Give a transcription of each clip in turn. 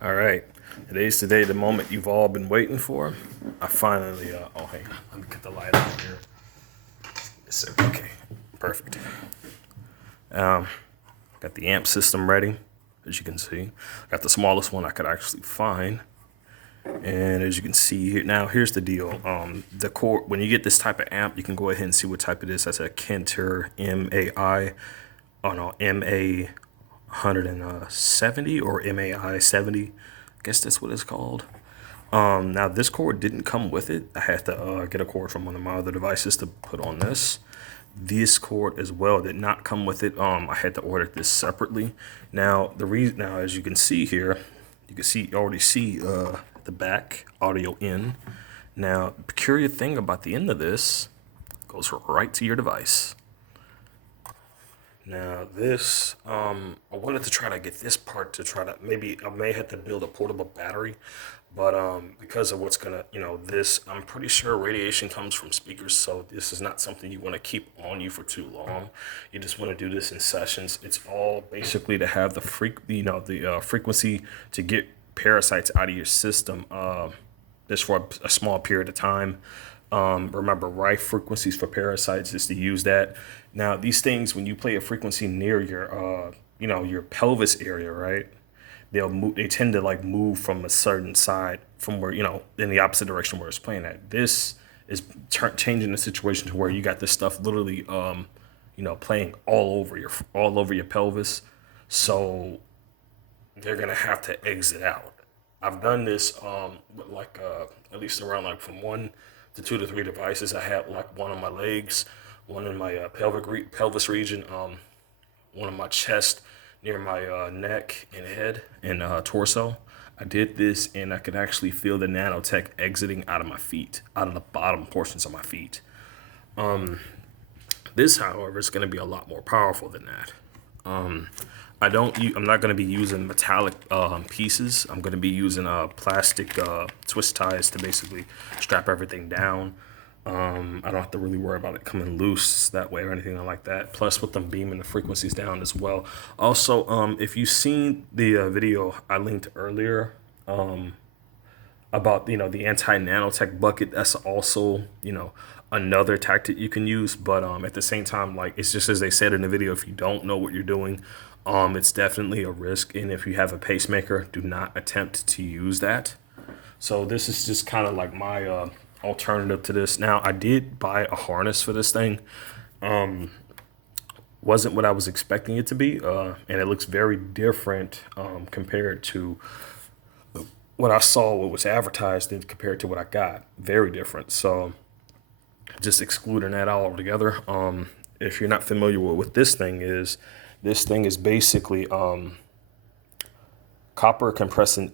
All right, today's the day, the moment you've all been waiting for. I finally, oh, hang on, let me get the light out here. Yes, sir. Okay, perfect. Got the amp system ready, as you can see. Got the smallest one I could actually find. And as you can see here, now here's the deal. The cord, when you get this type of amp, you can go ahead and see what type it is. That's a Kenter MAI, oh no, MA 170 or MAI 70. I guess that's what it's called. Now this cord didn't come with it. I had to get a cord from one of my other devices to put on this. This cord as well did not come with it. I had to order this separately. Now as you can see here, you already see the back audio in. Now, the peculiar thing about the end of this goes right to your device. Now this, I wanted to try to get this part to try to, maybe I may have to build a portable battery, but because of what's gonna, this, I'm pretty sure radiation comes from speakers, so this is not something you want to keep on you for too long. You just want to do this in sessions. It's all basically to have the frequency to get parasites out of your system, just for a small period of time. Remember, RIFE frequencies for parasites is to use that. Now, these things, when you play a frequency near your pelvis area, right? They tend to like move from a certain side from where, in the opposite direction where it's playing at. This is changing the situation to where you got this stuff literally, playing all over your pelvis. So they're gonna have to exit out. I've done this with at least around like from 1 to 2 to 3 devices. I had like one on my legs, one in my pelvis region, one on my chest near my neck and head and torso. I did this and I could actually feel the nanotech exiting out of my feet, out of the bottom portions of my feet. This, however, is going to be a lot more powerful than that. I'm not going to be using metallic pieces. I'm going to be using plastic twist ties to basically strap everything down. I don't have to really worry about it coming loose that way or anything like that. Plus, with them beaming the frequencies down as well. Also, if you've seen the video I linked earlier about the anti-nanotech bucket, that's also another tactic you can use. But at the same time, like, it's just as they said in the video, if you don't know what you're doing, it's definitely a risk. And if you have a pacemaker, do not attempt to use that. So this is just kind of like my alternative to this. Now, I did buy a harness for this thing. Wasn't what I was expecting it to be, and it looks very different compared to what I saw, what was advertised, and compared to what I got. Very different. So just excluding that all altogether. If you're not familiar with what this thing is basically copper compressing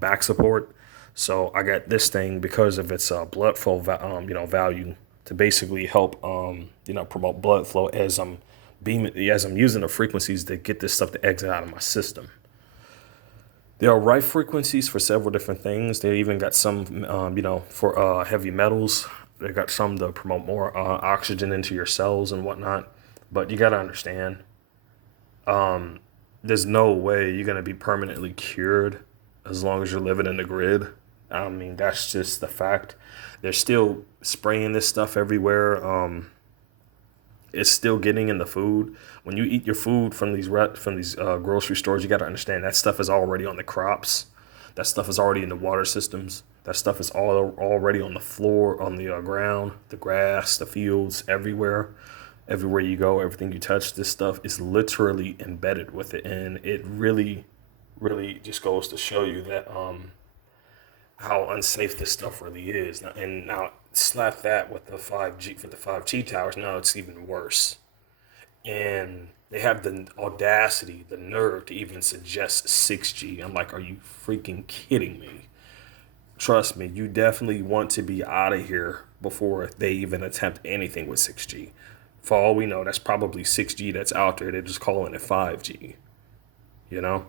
back support. So I got this thing because of its blood flow value to basically help promote blood flow as I'm using the frequencies to get this stuff to exit out of my system. There are RIFE frequencies for several different things. They even got some, for heavy metals. They got some to promote more oxygen into your cells and whatnot. But you got to understand, there's no way you're going to be permanently cured as long as you're living in the grid. I mean, that's just the fact. They're still spraying this stuff everywhere. It's still getting in the food. When you eat your food from these grocery stores, you got to understand that stuff is already on the crops. That stuff is already in the water systems. That stuff is already on the floor, on the ground, the grass, the fields, everywhere. Everywhere you go, everything you touch, this stuff is literally embedded with it. And it really, really just goes to show you that how unsafe this stuff really is. Now slap that with the 5G towers. Now it's even worse. And they have the audacity, the nerve to even suggest 6G. I'm like, are you freaking kidding me? Trust me, you definitely want to be out of here before they even attempt anything with 6G. For all we know, that's probably 6G that's out there. They're just calling it 5G, you know?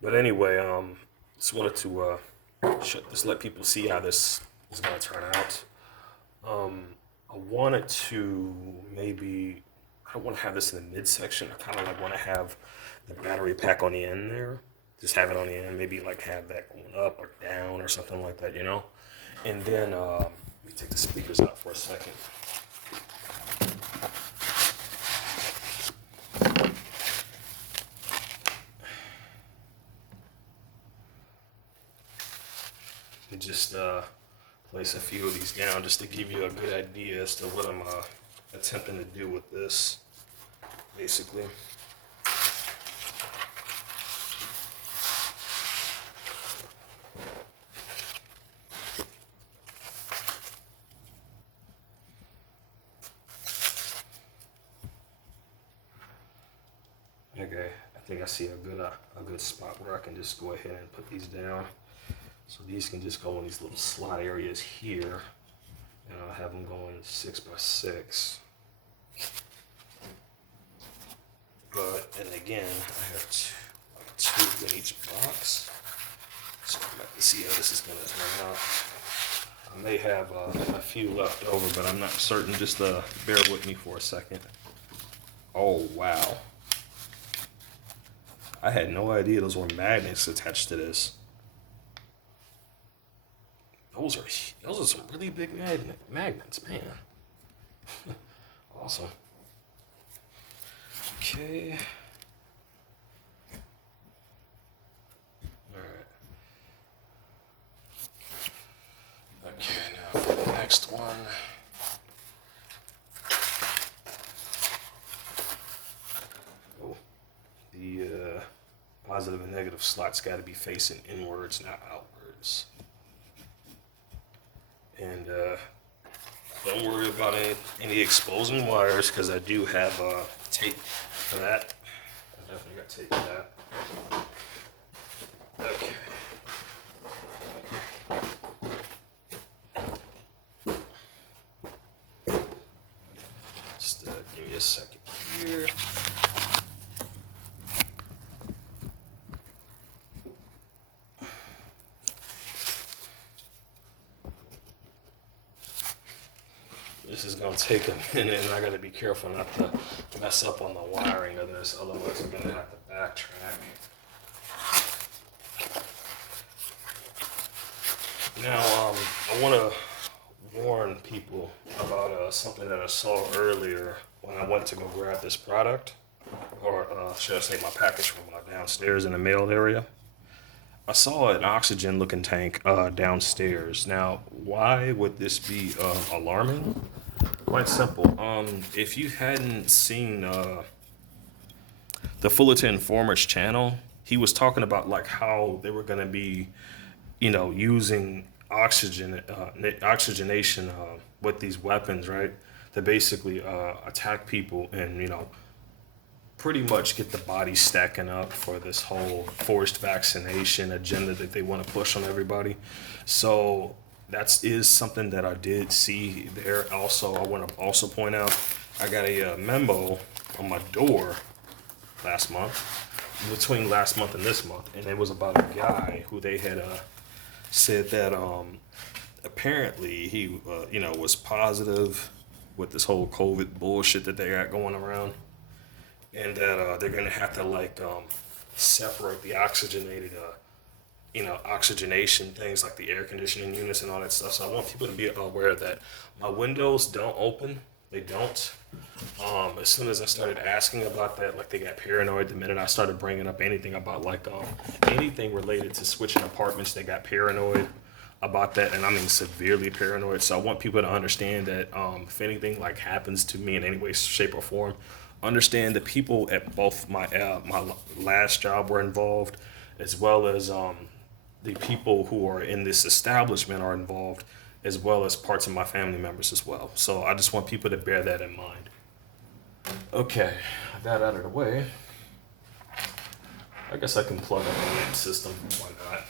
But anyway, just wanted to just let people see how this is going to turn out. I wanted to maybe, I don't want to have this in the midsection. I kind of like want to have the battery pack on the end there. Just have it on the end. Maybe like have that going up or down or something like that, you know? And then let me take the speakers out for a second. And just place a few of these down just to give you a good idea as to what I'm attempting to do with this, basically. Okay, I think I see a good spot where I can just go ahead and put these down. So these can just go in these little slot areas here, and I'll have them going 6x6. But, and again, I have two in each box. So I'm about to see how this is gonna turn out. I may have a few left over, but I'm not certain. Just bear with me for a second. Oh, wow. I had no idea those were magnets attached to this. Those are some really big magnets, man. Awesome. Okay. All right. Okay, now for the next one. Oh, the positive and negative slots got to be facing inwards, not outwards. And don't worry about any exposing wires, because I do have tape for that. I definitely got tape for that. Okay. Just give me a second here. This is gonna take a minute, and I gotta be careful not to mess up on the wiring of this, otherwise I'm gonna have to backtrack. Now, I wanna warn people about something that I saw earlier when I went to go grab this product, or should I say my package from downstairs in the mail area. I saw an oxygen looking tank downstairs. Now, why would this be alarming? Quite simple. If you hadn't seen the Fullerton Informer's channel, he was talking about like how they were going to be, using oxygenation with these weapons, right? To basically attack people and, pretty much get the body stacking up for this whole forced vaccination agenda that they want to push on everybody. So that is something that I did see there. Also, I want to also point out, I got a memo on my door between last month and this month, and it was about a guy who they had said that apparently he was positive with this whole COVID bullshit that they got going around, and that they're gonna have to separate the oxygenated oxygenation things like the air conditioning units and all that stuff. So I want people to be aware that my windows don't open. They don't. As soon as I started asking about that, like they got paranoid. The minute I started bringing up anything about anything related to switching apartments, they got paranoid about that, and I mean severely paranoid. So I want people to understand that if anything happens to me in any way, shape, or form, understand that people at both my last job were involved, as well as the people who are in this establishment are involved, as well as parts of my family members as well. So I just want people to bear that in mind. Okay, that out of the way. I guess I can plug up the name system. Why not?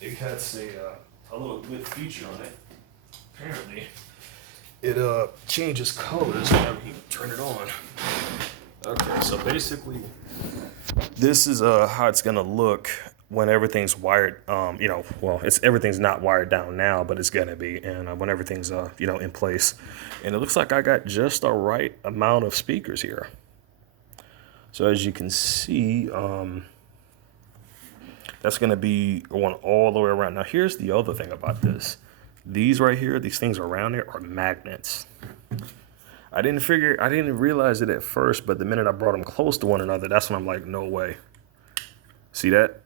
It has a little good feature on it. Apparently, it changes colors whenever you turn it on. Okay, so basically, this is how it's gonna look when everything's wired, well, everything's not wired down now, but it's gonna be, and when everything's in place, and it looks like I got just the right amount of speakers here. So as you can see, that's gonna be going all the way around. Now here's the other thing about this: these right here, these things around there are magnets. I didn't realize it at first, but the minute I brought them close to one another, that's when I'm like, no way. See that?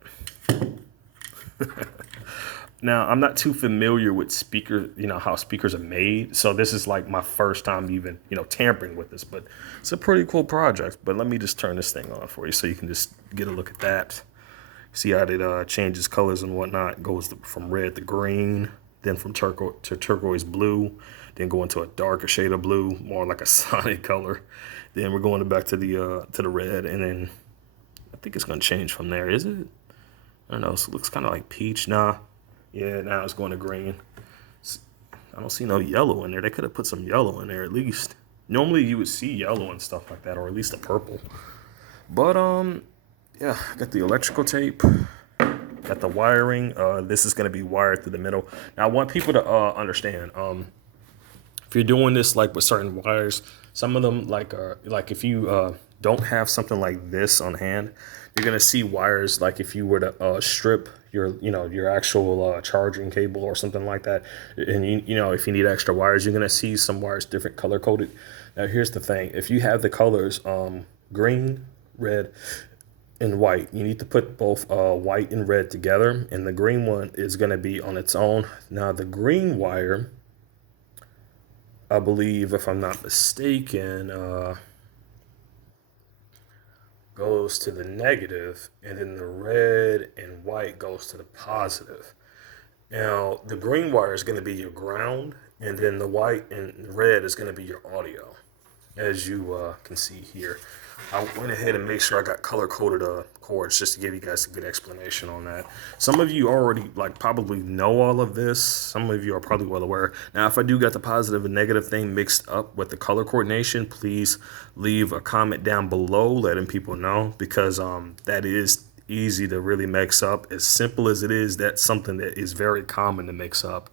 Now, I'm not too familiar with speakers, how speakers are made. So this is like my first time even, tampering with this, but it's a pretty cool project. But let me just turn this thing on for you so you can just get a look at that. See how it changes colors and whatnot. It goes from red to green, then from turquoise blue, then going to a darker shade of blue, more like a Sonic color. Then we're going back to the red, and then I think it's gonna change from there. Is it? I don't know. It looks kind of like peach. Nah. Yeah, now it's going to green. I don't see no yellow in there. They could have put some yellow in there at least. Normally you would see yellow and stuff like that, or at least a purple. But yeah, got the electrical tape. Got the wiring. This is gonna be wired through the middle. Now I want people to understand. If you're doing this like with certain wires, some of them like if you don't have something like this on hand, you're gonna see wires like if you were to strip your actual charging cable or something like that, and if you need extra wires, you're gonna see some wires different color coded. Now here's the thing: if you have the colors green, red, and white, you need to put both white and red together, and the green one is gonna be on its own. Now the green wire, I believe, if I'm not mistaken, goes to the negative, and then the red and white goes to the positive. Now, the green wire is going to be your ground, and then the white and red is going to be your audio, as you can see here. I went ahead and made sure I got color-coded cords just to give you guys a good explanation on that. Some of you already probably know all of this. Some of you are probably well aware. Now, if I do got the positive and negative thing mixed up with the color coordination, please leave a comment down below letting people know, because that is easy to really mix up. As simple as it is, that's something that is very common to mix up.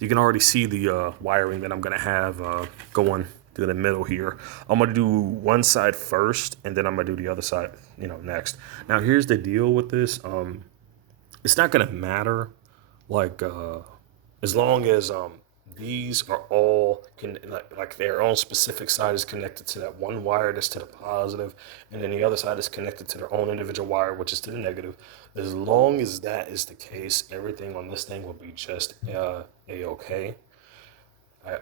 You can already see the wiring that I'm going to have going through the middle here. I'm gonna do one side first, and then I'm gonna do the other side, next. Now here's the deal with this. It's not gonna matter, as long as these are all like their own specific side is connected to that one wire that's to the positive, and then the other side is connected to their own individual wire, which is to the negative. As long as that is the case, everything on this thing will be just a-okay.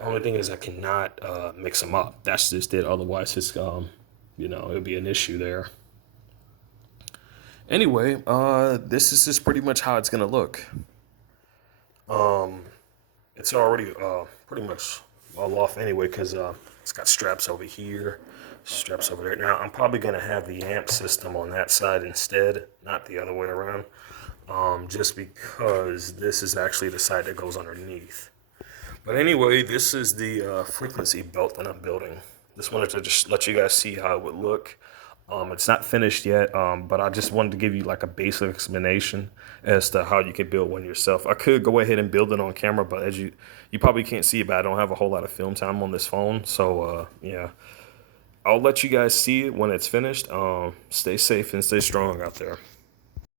Only thing is I cannot mix them up. That's just it. Otherwise, it's it'll be an issue there. Anyway, this is just pretty much how it's gonna look. It's already pretty much all off anyway, because it's got straps over here, straps over there. Now I'm probably gonna have the amp system on that side instead, not the other way around, just because this is actually the side that goes underneath. But anyway, this is the frequency belt that I'm building. Just wanted to just let you guys see how it would look. It's not finished yet, but I just wanted to give you like a basic explanation as to how you could build one yourself. I could go ahead and build it on camera, but as you probably can't see it, but I don't have a whole lot of film time on this phone. So yeah, I'll let you guys see it when it's finished. Stay safe and stay strong out there.